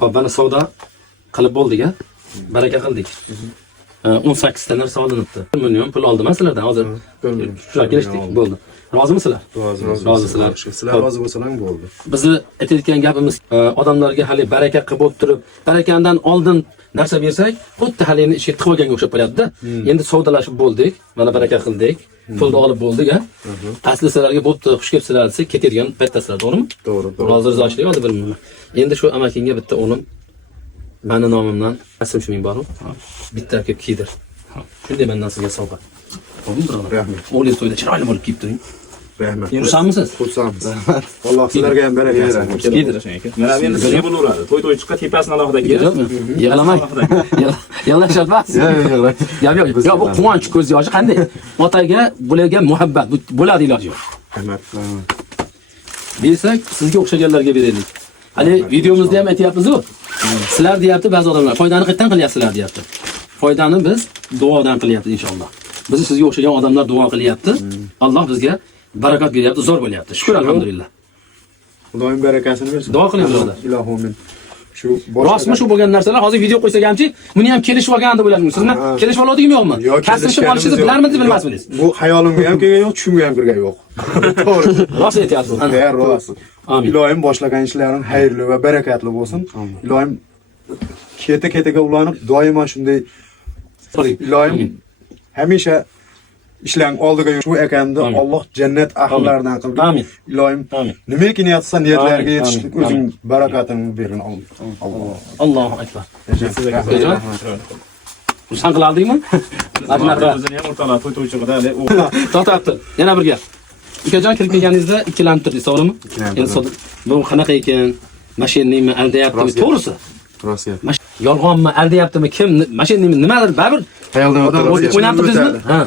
Hop, bana savdo qilib bo'ldik-a. Baraka qildik. 18 ta narsa olinibdi. 1 million pul oldim sizlardan hozir. Shular kelishdik, bo'ldi. Rozimisizlar? Rozisizlar. Sizlar rozi bo'lsalar bo'ldi. Bizni aytayotgan gapimiz odamlarga hali baraka qilib bo'lib turib, barakandan oldin narsa bersak, xuddi hali endi ishga tiqib olganga o'xshab qolyapti-da. Endi savdolashib bo'ldik, mana baraka qildik, pulni olib bo'ldik-a. Asli sizlarga bo'pti, xush kelibsizlar desa, ketadigan paytdasizlar, to'g'rimi? To'g'ri. Hozir zochlik hozir bilmayman. Endi shu amakinga bitta o'g'lim meni nomimdan asl shuming bor-ku. Bitta kelib kiydir. Shunday mendan sizga sovg'a. To'g'rimi, birodar? Rahmat. O'g'lingiz to'yda chiroyli bo'lib kiyib turing. Rahmat. Xursandmisiz? Xursandmiz. Alloh sizlarga ham baraka bersin. Kiydir. Mana endi sizga bo'laveradi. To'y chiqqa tepasini alohida kiydir. Yig'lamang. Yig'lash emas. Yo'q, bu quvonch ko'z yoshi qanday? Otaga bularga muhabbat bo'ladi iloji yo'q. Rahmat. Bersak, sizga o'xshaganlarga beraylik. Hali videomizda ham aytyapmiz-ku. Sizlar deyapti ba'zi odamlar, foydani qayerdan qilyapsizlar deyapti. Foydani biz duodan qilyapti inshaalloh. Biz sizga o'xshagan odamlar duo qilyapti. Alloh bizga barakat beryapti, zo'r bo'lyapti. Shukr alhamdulillah. Xudoyim barakasini bersin. Duo qiling birodar. Ilohim men shu Rostmi shu bo'lgan narsalar hozir video qo'ysak hamchi, buni ham kelishib olgan deb o'yladingiz. Sizni kelishib oladingmi yo'qmi? Kasbishib olishingizni bilarmidingiz, bilmasmidingiz? Bu hayolimga ham kelgan yo'q, tushimga ham kirgan yo'q. To'g'ri. Rost aytyapsiz. Rost. Amin. Ilohim boshlagan ishlaring xayrli va barakatli bo'lsin. Ilohim ketiga ulanib doimo shunday ilohim hamisha ishlang oldiga shu ekanni Alloh jannat ahllaridan qildi. Amin. Ilohim nimaki niyatsa niyatlarga yetishlik o'zing barakatini berin. Allohu akbar. Sen qilardingmi? O'zini ham o'rtalar to'y chig'ida To'xtatdi. Yana bir gap. Ukajon kirib kelganingizda ikkilanib turdingiz, to'g'rimi? Endi bu qanaqa ekan? Mashinani aldayaptimi? To'g'risi. Rost gap. Yolg'onmi, aldayaptimi? Kim? Mashinani nimadir baribir Xayoldan o'ynab turdingizmi? Ha.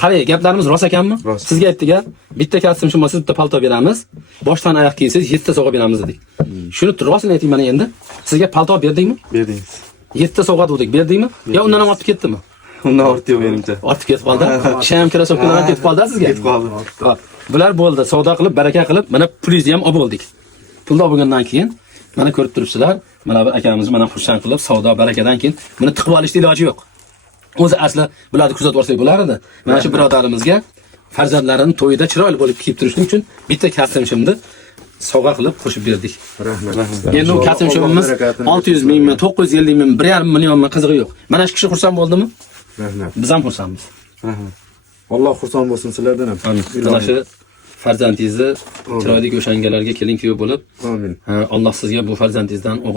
Qarang, gaplarimiz rost ekanmi? Sizga aytdik-a, bitta kostyum shumasiz bitta palto beramiz. Boshdan oyoq kiysangiz 7 ta sovg'a beramiz dedik. Shuni rostini ayting mana endi. Sizga palto berdingmi? Berdingiz. 7 ta sovg'a dedik, berdingmi? Yo undan ham ortib ketdimi? Undan ortib menimcha. Ortib ketib qoldi. Sham krasovkalar ketib qoldi sizga. Ketib qoldi. Hop. Bular bo'ldi. Savdo qilib, baraka qilib, mana pulingizni ham olib oldik. Pulni olgandan keyin mana ko'rib turibsizlar, mana bir akamiz mana xursand qilib, savdo barakadan keyin buni tiqib olishning iloji yo'q. O'zi asli bularni kuzatib olsak bo'lar edi. Mana shu birodarimizga farzandlarining to'yida chiroyli bo'lib kiyib turishlik uchun bitta kostyum shimni sovg'a qilib qo'shib berdik. Rahmat. Endi u kostyum shimimiz 600 mingmi, 950 ming, 1,5 millionmi qizig'i yo'q. Mana shu kishi xursand bo'ldimi? Rahmat. Biz ham xursandmiz. Rahmat. Alloh xursand bo'lsin sizlardan ham. Amin. Mana shu farzandingizni chiroyli o'shangalarga kelin kuyov bo'lib, Amin. Alloh sizga bu farzandingizdan o'g'il